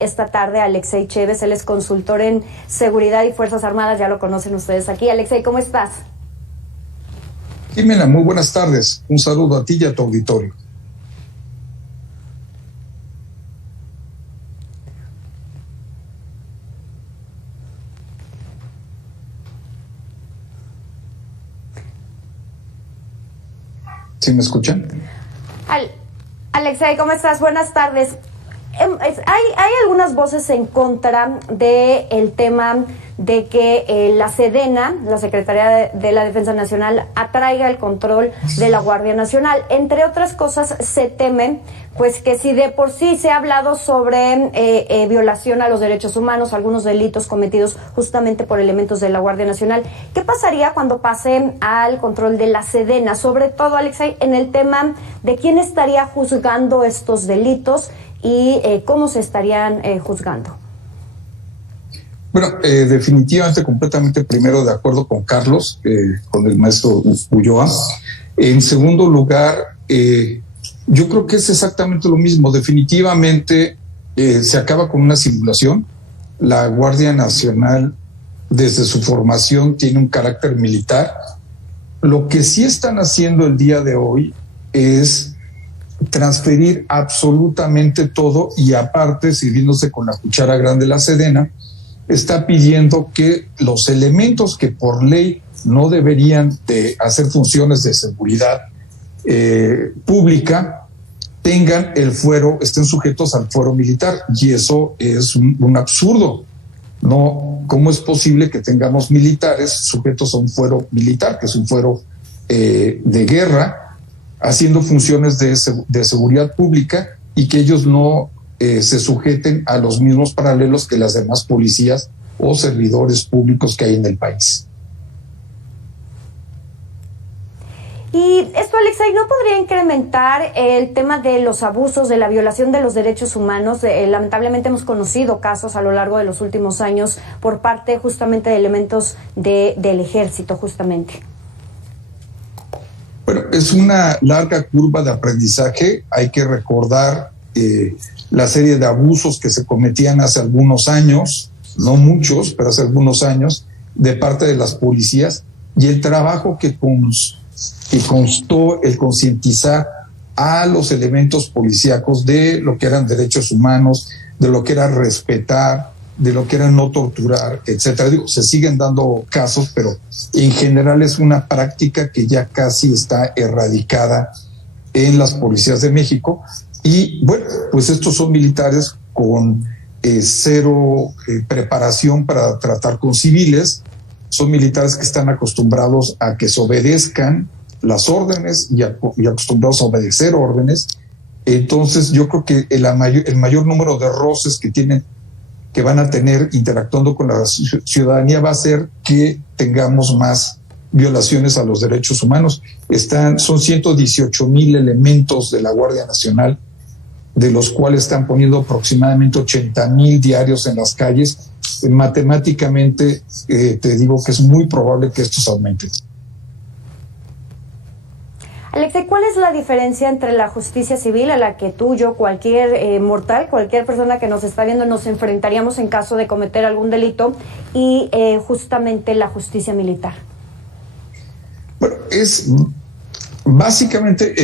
Esta tarde Alexei Chévez, él es consultor en seguridad y Fuerzas Armadas, ya lo conocen ustedes aquí. Alexei, ¿cómo estás? Jimena, muy buenas tardes. Un saludo a ti y a tu auditorio. ¿Sí me escuchan? Alexei, ¿cómo estás? Buenas tardes. Hay algunas voces en contra del tema de que la Sedena, la Secretaría de la Defensa Nacional, atraiga el control de la Guardia Nacional. Entre otras cosas, se teme pues que si de por sí se ha hablado sobre violación a los derechos humanos, algunos delitos cometidos justamente por elementos de la Guardia Nacional, ¿qué pasaría cuando pase al control de la Sedena? Sobre todo, Alexei, en el tema de quién estaría juzgando estos delitos y cómo se estarían juzgando. Bueno, definitivamente, completamente primero de acuerdo con Carlos, con el maestro Ulloa. En segundo lugar, yo creo que es exactamente lo mismo. Definitivamente se acaba con una simulación. La Guardia Nacional, desde su formación, tiene un carácter militar. Lo que sí están haciendo el día de hoy es transferir absolutamente todo, y aparte, sirviéndose con la cuchara grande la Sedena, está pidiendo que los elementos que por ley no deberían de hacer funciones de seguridad pública tengan el fuero, estén sujetos al fuero militar, y eso es un absurdo. No, ¿cómo es posible que tengamos militares sujetos a un fuero militar, que es un fuero de guerra, haciendo funciones de seguridad pública, y que ellos no se sujeten a los mismos paralelos que las demás policías o servidores públicos que hay en el país? Y esto, Alexei, ¿no podría incrementar el tema de los abusos, de la violación de los derechos humanos? Lamentablemente hemos conocido casos a lo largo de los últimos años por parte justamente de elementos del ejército, justamente. Bueno, es una larga curva de aprendizaje. Hay que recordar la serie de abusos que se cometían hace algunos años, no muchos, pero hace algunos años, de parte de las policías, y el trabajo que constó el concientizar a los elementos policíacos de lo que eran derechos humanos, de lo que era respetar, de lo que era no torturar, etcétera. Digo, se siguen dando casos, pero en general es una práctica que ya casi está erradicada en las policías de México. Y bueno, pues estos son militares con cero preparación para tratar con civiles. Son militares que están acostumbrados a que se obedezcan las órdenes y acostumbrados a obedecer órdenes. Entonces yo creo que el mayor número de roces que van a tener interactuando con la ciudadanía va a ser que tengamos más violaciones a los derechos humanos. Son 118,000 elementos de la Guardia Nacional, de los cuales están poniendo aproximadamente 80,000 diarios en las calles. Matemáticamente te digo que es muy probable que estos aumenten. Alexei, ¿cuál es la diferencia entre la justicia civil, a la que tú, yo, cualquier mortal, cualquier persona que nos está viendo, nos enfrentaríamos en caso de cometer algún delito, y justamente la justicia militar? Bueno, es básicamente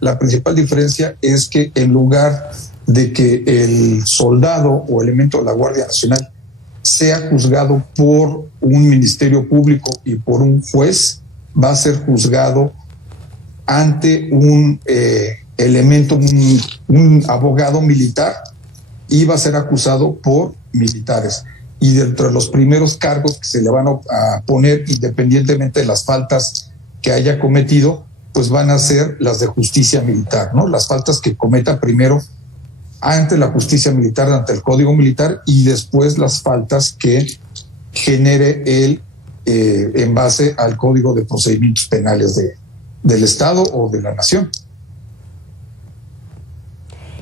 la principal diferencia es que en lugar de que el soldado o elemento de la Guardia Nacional sea juzgado por un ministerio público y por un juez, va a ser juzgado ante un elemento, un abogado militar, y va a ser acusado por militares. Y dentro de los primeros cargos que se le van a poner, independientemente de las faltas que haya cometido, pues van a ser las de justicia militar, ¿no? Las faltas que cometa primero ante la justicia militar, ante el Código Militar, y después las faltas que genere él en base al Código de Procedimientos Penales del Estado o de la Nación.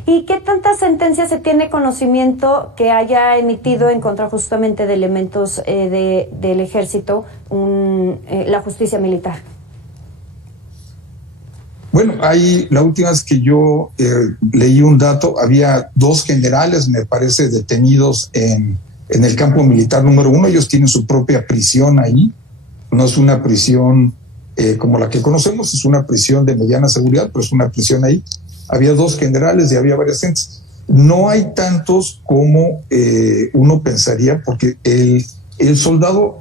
¿Y qué tantas sentencias se tiene conocimiento que haya emitido en contra justamente de elementos del ejército la justicia militar? Bueno, ahí la última vez que yo leí un dato, había 2 generales, me parece, detenidos en el campo militar número 1. Ellos tienen su propia prisión ahí. No es una prisión como la que conocemos, es una prisión de mediana seguridad, pero es una prisión ahí. Había 2 generales y había varias gentes. No hay tantos como uno pensaría, porque el soldado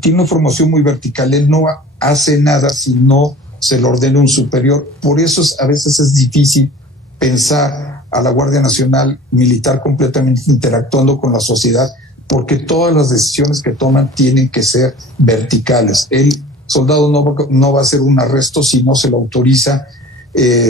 tiene una formación muy vertical. Él no hace nada si no se le ordena un superior. Por eso a veces es difícil pensar a la Guardia Nacional militar completamente interactuando con la sociedad, porque todas las decisiones que toman tienen que ser verticales. El soldado no va a hacer un arresto si no se lo autoriza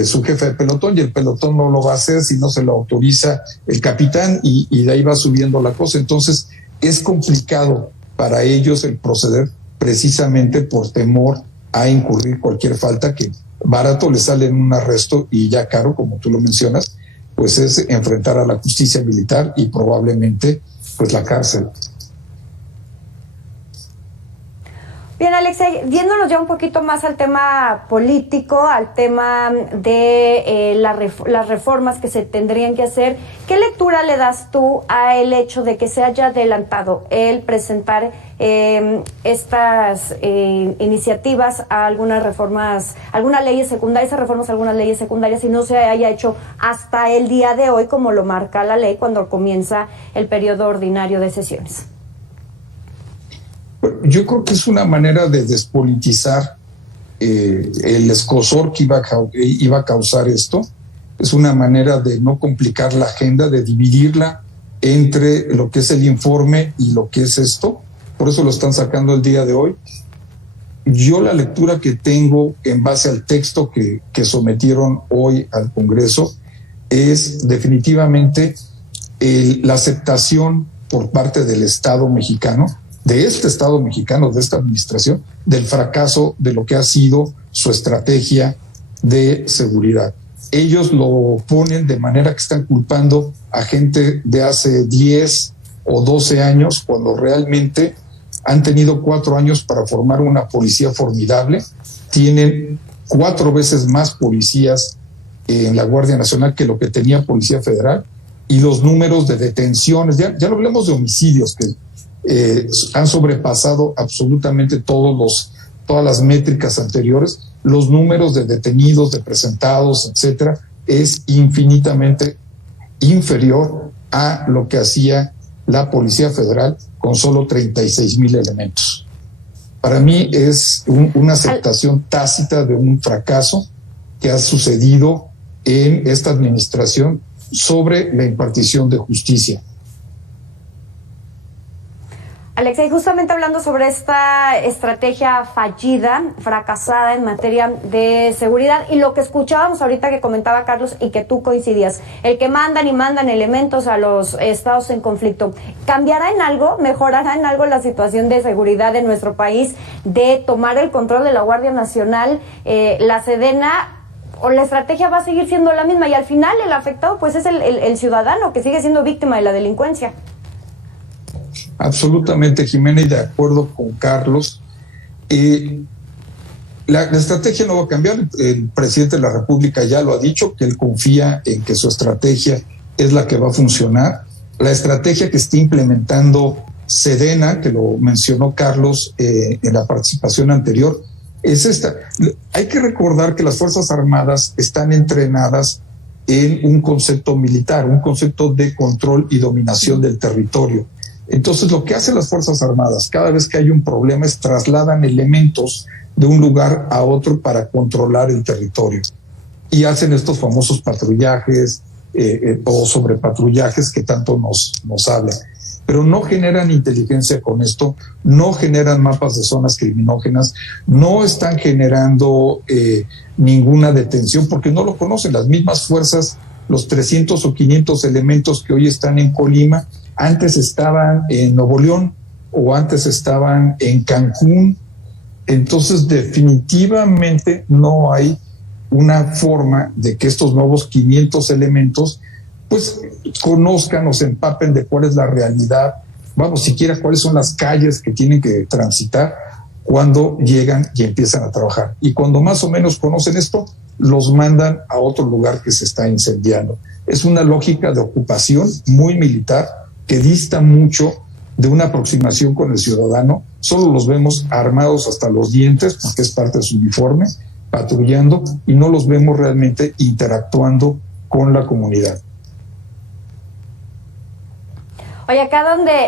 su jefe de pelotón, y el pelotón no lo va a hacer si no se lo autoriza el capitán, y de ahí va subiendo la cosa. Entonces es complicado para ellos el proceder, precisamente por temor a incurrir cualquier falta, que barato le sale en un arresto y ya caro, como tú lo mencionas, pues es enfrentar a la justicia militar y probablemente pues la cárcel. Bien, Alexei, yéndonos ya un poquito más al tema político, al tema de las reformas que se tendrían que hacer, ¿qué lectura le das tú a el hecho de que se haya adelantado el presentar estas iniciativas a algunas reformas, algunas leyes secundarias, algunas leyes secundarias, y no se haya hecho hasta el día de hoy, como lo marca la ley, cuando comienza el periodo ordinario de sesiones? Yo creo que es una manera de despolitizar el escozor que iba a causar esto. Es una manera de no complicar la agenda, de dividirla entre lo que es el informe y lo que es esto. Por eso lo están sacando el día de hoy. Yo la lectura que tengo en base al texto que sometieron hoy al Congreso es definitivamente la aceptación por parte del Estado mexicano, de este Estado mexicano, de esta administración, del fracaso de lo que ha sido su estrategia de seguridad. Ellos lo ponen de manera que están culpando a gente de hace 10 o 12 años, cuando realmente han tenido 4 años para formar una policía formidable. Tienen 4 veces más policías en la Guardia Nacional que lo que tenía Policía Federal, y los números de detenciones, ya no hablemos de homicidios, que han sobrepasado absolutamente todas las métricas anteriores. Los números de detenidos, de presentados, etcétera, es infinitamente inferior a lo que hacía la Policía Federal con solo 36,000 elementos. Para mí es una aceptación tácita de un fracaso que ha sucedido en esta administración sobre la impartición de justicia. Alexei, justamente hablando sobre esta estrategia fallida, fracasada en materia de seguridad, y lo que escuchábamos ahorita que comentaba Carlos y que tú coincidías, el que mandan elementos a los estados en conflicto, ¿cambiará en algo, mejorará en algo la situación de seguridad de nuestro país, de tomar el control de la Guardia Nacional, la Sedena, o la estrategia va a seguir siendo la misma y al final el afectado pues es el ciudadano que sigue siendo víctima de la delincuencia? Absolutamente, Jimena, y de acuerdo con Carlos. La estrategia no va a cambiar. El presidente de la República ya lo ha dicho, que él confía en que su estrategia es la que va a funcionar. La estrategia que está implementando Sedena, que lo mencionó Carlos en la participación anterior, es esta. Hay que recordar que las Fuerzas Armadas están entrenadas en un concepto militar, un concepto de control y dominación del territorio. Entonces, lo que hacen las Fuerzas Armadas cada vez que hay un problema es trasladan elementos de un lugar a otro para controlar el territorio. Y hacen estos famosos patrullajes o sobrepatrullajes que tanto nos hablan. Pero no generan inteligencia con esto, no generan mapas de zonas criminógenas, no están generando ninguna detención porque no lo conocen. Las mismas fuerzas, los 300 o 500 elementos que hoy están en Colima, antes estaban en Nuevo León o antes estaban en Cancún. Entonces, definitivamente no hay una forma de que estos nuevos 500 elementos pues conozcan o se empapen de cuál es la realidad, siquiera cuáles son las calles que tienen que transitar cuando llegan y empiezan a trabajar. Y cuando más o menos conocen esto, los mandan a otro lugar que se está incendiando. Es una lógica de ocupación muy militar que dista mucho de una aproximación con el ciudadano. Solo los vemos armados hasta los dientes, porque es parte de su uniforme, patrullando, y no los vemos realmente interactuando con la comunidad. Oye, acá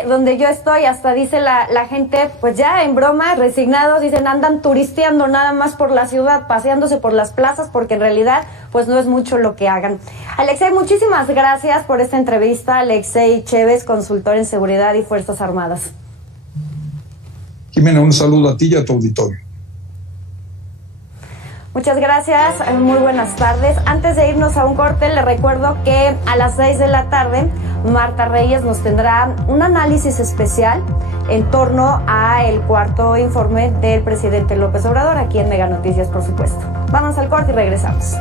donde yo estoy, hasta dice la gente, pues ya en broma, resignados, dicen, andan turisteando nada más por la ciudad, paseándose por las plazas, porque en realidad, pues no es mucho lo que hagan. Alexei, muchísimas gracias por esta entrevista. Alexei Chévez, consultor en seguridad y Fuerzas Armadas. Jimena, un saludo a ti y a tu auditorio. Muchas gracias, muy buenas tardes. Antes de irnos a un corte, le recuerdo que a las 6 de la tarde, Marta Reyes nos tendrá un análisis especial en torno a el cuarto informe del presidente López Obrador, aquí en Mega Noticias, por supuesto. Vamos al corte y regresamos.